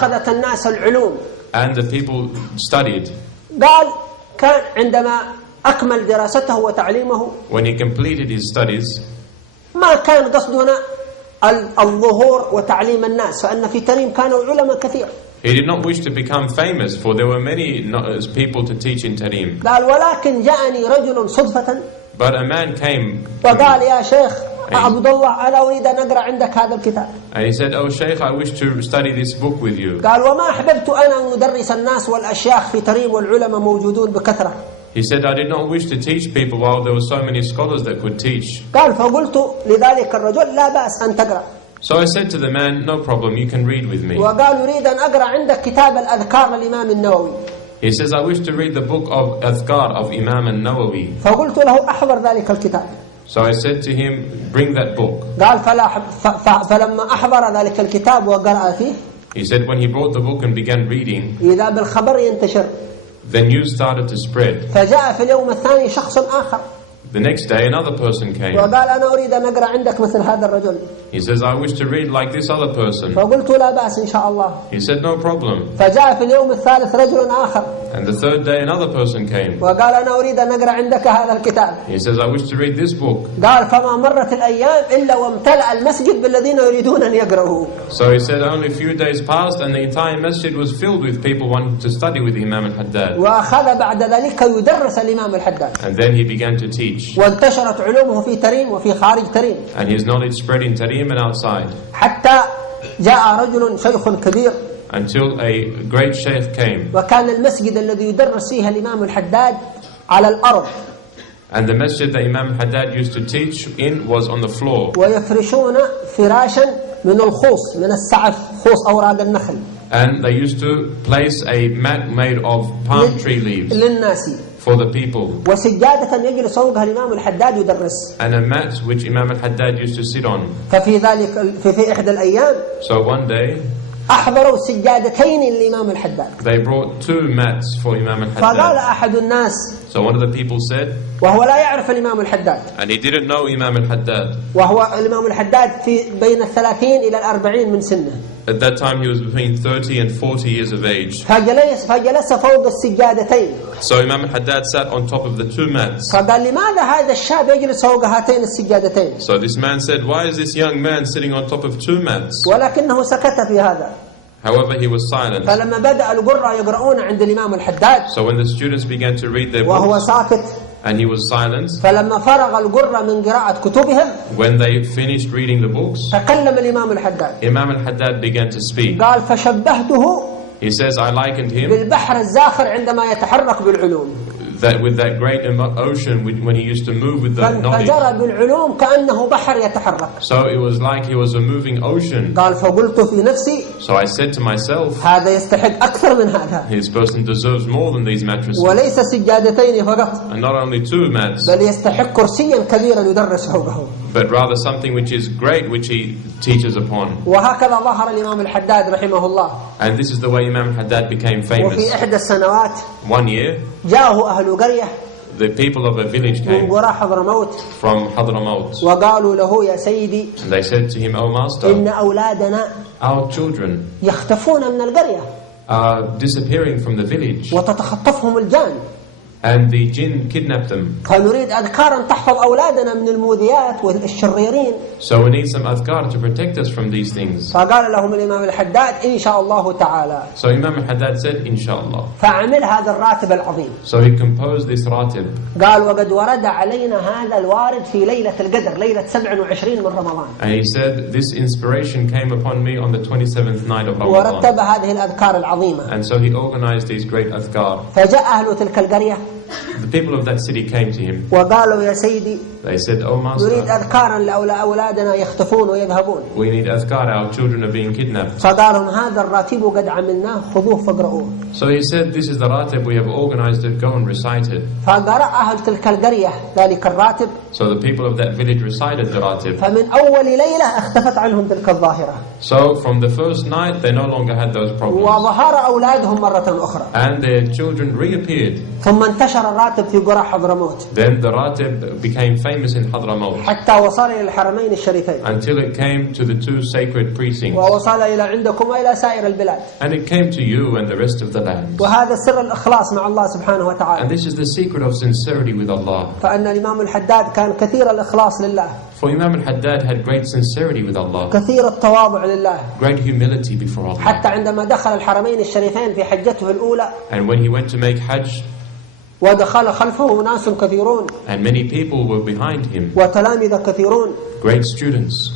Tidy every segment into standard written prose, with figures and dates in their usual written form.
أخذت الناس العلوم. And the people studied. قال كان عندما أكمل دراسته وتعليمه When he completed his studies, ما كان قصدنا الظهور وتعليم الناس، فأن في تريم كانوا علماء كثير. he did not wish to become famous, for there were many people to teach in Tarim. قال ولكن جاءني رجل صدفة But a man came وقال يا شيخ عبد الله أنا أريد أن أقرأ عندك هذا الكتاب. and he said, "Oh Shaykh, I wish to study this book with you." قال وما أحببت أنا أن أدرس الناس والأشياخ في تريم والعلماء موجودون بكثرة. He said, "I did not wish to teach people while there were so many scholars that could teach." قال فقلت لذلك الرجل لا بأس أن تقرأ. So I said to the man, "No problem, you can read with me." وقال أريد أن أقرأ عندك كتاب الأذكار للإمام النووي. He says, "I wish to read the book of Adhkar of Imam al-Nawawi." فقلت له أحضر ذلك الكتاب. So I said to him, "Bring that book." قال فلما أحضر ذلك الكتاب وقرأ فيه. He said when he brought the book and began reading, إذا بالخبر ينتشر. the news started to spread. فجاء في اليوم الثاني شخص آخر. The next day another person came. وقال أنا أريد أن أقرأ عندك مثل هذا الرجل. He says, "I wish to read like this other person." فقلت لا بأس إن شاء الله. He said, "No problem." فجاء في اليوم الثالث رجل آخر. And the third day another person came. وقال أنا أريد أن أقرأ عندك هذا الكتاب. He says, "I wish to read this book." قال فما مرت الأيام إلا وامتلأ المسجد بالذين يريدون أن يقرأوا. So he said only a few days passed and the entire masjid was filled with people wanting to study with Imam al-Hadaad. وأخذ بعد ذلك يدرس الإمام الحداد. And then he began to teach. وانتشرت علومه في تريم وفي خارج تريم. And his knowledge spread in Tarim and outside. حتى جاء رجل شيخ كبير. Until a great sheikh came. وكان المسجد الذي يدرس فيه الإمام الحداد على الأرض. And the masjid that Imam al-Hadaad used to teach in was on the floor. ويفرشون فراشا من الخوص من السعف خوص أوراق النخل. And they used to place a mat made of palm tree leaves للناس. for the people. وسجادة يجلس فوقها الإمام الحداد يدرس. And a mat which Imam al-Hadaad used to sit on. ففي ذلك في إحدى الأيام So one day أحضروا سجادتين للإمام الحداد. they brought 2 mats for Imam فقال al-Hadaad. أحد الناس So one of the people said, وهو لا يعرف الإمام الحداد. and he didn't know Imam al-Hadaad. وهو الإمام الحداد في بين 30 إلى 40 من سنه. At that time he was between 30 and 40 years of age. فجلس فوق السجادتين. So Imam al-Hadaad sat on top of the 2 mats. فقال لماذا هذا الشاب يجلس فوق هاتين السجادتين؟ So this man said, "Why is this young man sitting on top of 2 mats?" ولكنه سكت في هذا. However, he was silent. فلما بدأ القراء يقرؤون عند الإمام الحداد So when the students began to read their وهو books, ساكت. and he was silent, فلما فرغ القراء من قراءة كتبهم when they finished reading the books, تكلم الإمام الحداد. Imam al-Hadaad began to speak. قال فشبهته He says, "I likened him بالبحر الزاخر عندما يتحرك بالعلوم. that with that great ocean when he used to move with the knowledge. فجرى بالعلوم كأنه بحر يتحرك. So it was like he was a moving ocean. قال فقلت في نفسي So I said to myself, هذا يستحق أكثر من هذا. this person deserves more than these mattresses. وليس سجادتين فقط And not only 2 mats, بل يستحق كرسيا كبيرا يدرس فوقه. but rather something which is great, which he teaches upon. وهكذا ظهر الإمام الحداد رحمه الله. And this is the way Imam al-Hadaad became famous. وفي إحدى السنوات One year, جاءه أهل قرية the people of a village من came قرى حضرموت from Hadramaut. وقالوا له يا سيدي And they said to him, "O master, إن أولادنا our children يختفون من القرية are disappearing from the village. وتتخطفهم الجان. And the jinn kidnapped them. فنريد أذكارا تحفظ أولادنا من المؤذيات والشريرين. So we need some adhkar to protect us from these things." فقال لهم الإمام الحداد إن شاء الله تعالى. So Imam al-Hadaad said, "Inshallah." فعمل هذا الراتب العظيم. So he composed this ratib. قال وقد ورد علينا هذا الوارد في ليلة القدر ليلة 27 من رمضان. And he said, "This inspiration came upon me on the 27th night of Ramadan." ورتب هذه الأذكار العظيمة. And so he organized these great adhkar. فجاء أهل تلك القرية. The people of that city came to him. وقالوا يا سيدي They said, "Oh نريد master, أذكارا لأولادنا يختفون ويذهبون. we need adhkar, our children are being kidnapped." فقالهم هذا الراتب قد عملناه خذوه فاقرؤوه. So he said, "This is the ratib, we have organized it, go and recite it." فقرأ أهل تلك القرية ذلك الراتب. So the people of that village recited the ratib. فمن أول ليلة اختفت عنهم تلك الظاهرة. So from the first night they no longer had those problems. وظهر أولادهم مرة أخرى. And their children reappeared. ثم انتشر انتشر الراتب في قرى حضرموت. Then the Ratib became famous in Hadramaut حتى وصل إلى الحرمين الشريفين. until it came to the two sacred precincts. ووصل إلى عندكم وإلى سائر البلاد. And it came to you and the rest of the land. وهذا سر الإخلاص مع الله سبحانه وتعالى. And this is the secret of sincerity with Allah. فأن الإمام الحداد كان كثير الإخلاص لله. For Imam al-Hadaad had great sincerity with Allah, كثير التواضع لله. great humility before Allah. حتى عندما دخل الحرمين الشريفين في حجته الأولى And when he went to make Hajj, ودخل خلفه ناس كثيرون and many people were behind him, وتلامذة كثيرون، great students,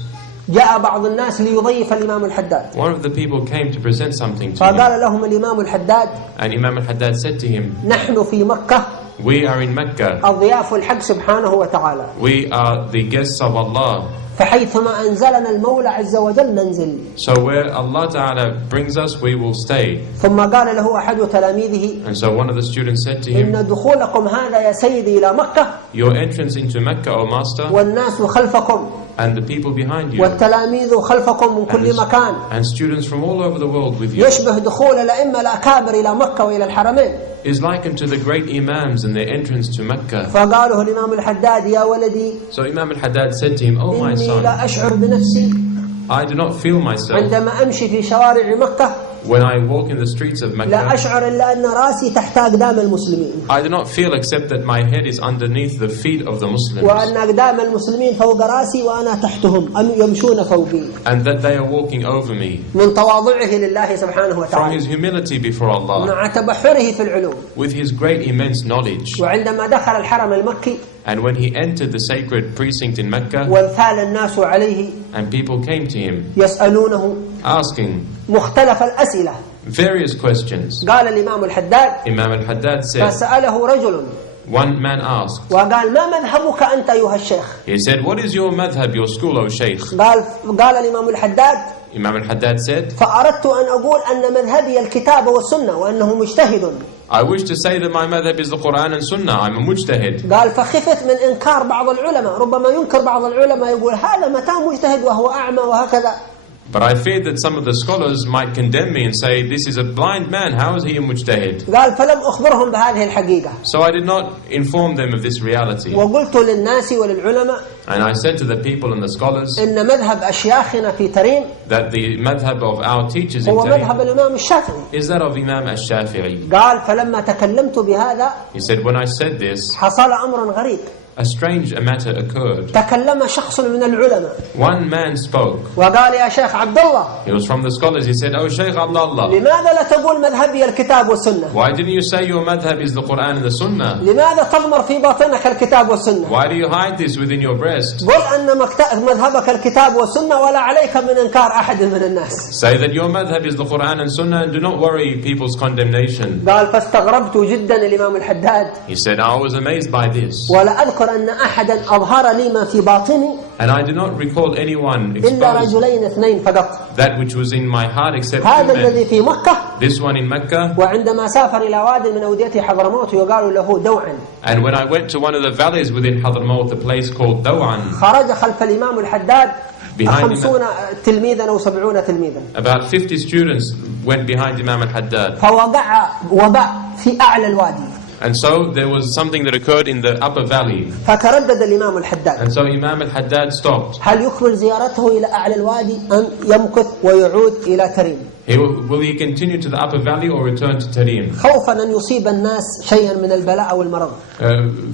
جاء بعض الناس ليضيف الإمام الحداد. one of the people came to present something to فقال him. لهم الإمام الحداد: And Imam al-Hadaad said to him, نحن في مكة we are in Mecca, أضياف الحق سبحانه وتعالى، we are the guests of Allah. فحيثما أنزلنا المولى عز وجل ننزل. So where Allah Ta'ala brings us, we will stay. ثم قال له أحد تلاميذه: And so one of the students said to إن him, دخولكم هذا يا سيدي إلى مكة your entrance into Mecca, O Master, والناس خلفكم and the people behind you, والتلاميذ خلفكم من كل مكان and students from all over the world with you, يشبه دخول الأئمة الأكابر إلى مكة وإلى الحرمين. is likened to the great imams and their entrance to Mecca. فقاله الإمام الحداد: يا ولدي So Imam al-Hadaad said to him, oh my إني son, لا أشعر بنفسي I do not feel myself عندما أمشي في شوارع مكة، when I walk in the streets of لا Mecca. أشعر إلا أن رأسي تحت أقدام المسلمين، I do not feel except that my head is underneath the feet of the Muslims, وأن أقدام المسلمين فوق رأسي وأنا تحتهم، أم يمشون فوقي، and that they are walking over me. من تواضعه لله سبحانه From وتعالى، his humility before Allah, مع تبحره في العلوم. with his great immense knowledge. وعندما دخل الحرم المكي And when he entered the sacred precinct in Mecca, وانثال الناس عليه and people came to him يسألونه asking مختلف الأسئلة، various questions, قال الإمام الحداد: Imam al-Haddad said, فسأله رجل one man asked, وقال: ما مذهبك أنت أيها الشيخ؟ he said, what is your madhab, your school, O Shaykh? قال الإمام الحداد: Imam al-Haddad said, فأردت أن أقول أن مذهبي الكتاب والسنة وأنه مجتهد. I wish to say that my madhab is the Quran and Sunnah. I'm a mujtahid. قال: فخفت من إنكار بعض العلماء، ربما ينكر بعض العلماء يقول هذا متى مجتهد وهو أعمى وهكذا. But I feared that some of the scholars might condemn me and say, this is a blind man, how is he a mujtahid? قال: فلم أخبرهم بهذه الحقيقة. So I did not inform them of this reality. وقلت للناس وللعلماء And I said to the people and the scholars إن مذهب أشياخنا في تريم that the madhab of our teachers in هو مذهب Tarim الإمام الشافعي. is that of Imam al-Shafi'i. قال: فلما تكلمت بهذا He said, when I said this, حصل أمر غريب. a strange matter occurred. تكلم شخص من العلماء One man spoke. وقال: يا شيخ عبد الله، He was from the scholars. He said, oh Shaykh Abdullah, لماذا لا تقول مذهبي الكتاب والسنة؟ why didn't you say your madhab is the Quran and the Sunnah? لماذا تضمر في باطنك الكتاب والسنة؟ Why do you hide this within your breast? قل أن مذهبك الكتاب والسنة ولا عليك من إنكار أحد من الناس. Say that your madhab is the Quran and Sunnah and do not worry people's condemnation. قال: فاستغربت جدا الإمام الحداد، He said, I was amazed by this. ولا أذكر أن أحدا أظهر لي ما في باطني And I do not recall anyone إلا exposed رجلين اثنين فقط، that which was in my heart except two هذا men. الذي في مكة، This one in Mecca, وعندما سافر إلى واد من أودية حضرموت يقال له دوعا، and when I went to one of the valleys within Hadramaut, a place called Dawan, خرج خلف الإمام الحداد behind him, 50 تلميذا أو 70 تلميذا، about 50 students went behind Imam al-Haddad. فوقع وباء في أعلى الوادي، And so there was something that occurred in the upper valley. فتردد الإمام الحداد: And so Imam al-Haddad stopped. هل يكمل زيارته إلى أعلى الوادي أم يمكث ويعود إلى تريم؟ Will he continue to the upper valley or return to Tarim? خوفا أن يصيب الناس شيئا من البلاء أو المرض.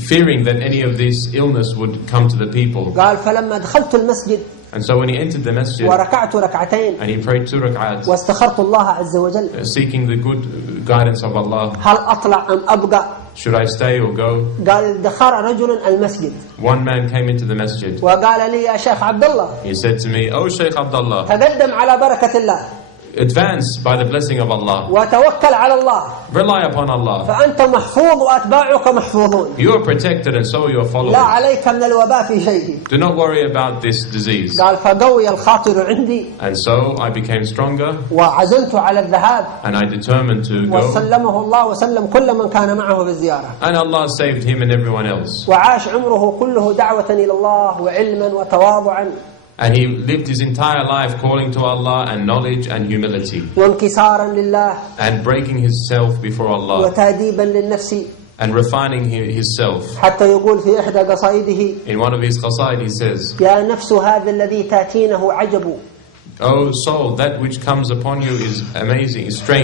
Fearing that any of this illness would come to the people. قال: فلما دخلت المسجد And so when he entered the masjid, وركعت ركعتين and he prayed 2 rak'ats, واستخرت الله عز وجل seeking the good guidance of Allah, هل أطلع أم أبقى؟ should I stay or go? قال: دخل رجل المسجد One man came into the masjid. وقال لي: يا شيخ عبد الله، He said to me, oh Shaykh Abdullah, تقدم على بركة الله advance by the blessing of Allah. وتوكل على الله، Rely upon Allah. فأنت محفوظ وأتباعك محفوظون، You are protected and so are your لا followers. عليك من الوباء في شيء. Do not worry about this disease. قال: فقوي الخاطر عندي And so I became stronger وعزمت على الذهاب، and I determined to go. وسلمه الله وسلم كل من كان معه في الزيارة، And Allah saved him and everyone else. وعاش عمره كله دعوة إلى الله وعلما وتواضعا And he lived his entire life calling to Allah and knowledge and humility. وانكسارا لله And breaking himself before Allah. وتأديبا للنفس and refining his self. حتى يقول في إحدى قصائده In one of his qasaid he says, يا نفس هذا الذي تأتينه عجب O soul, that which comes upon you is amazing, is strange.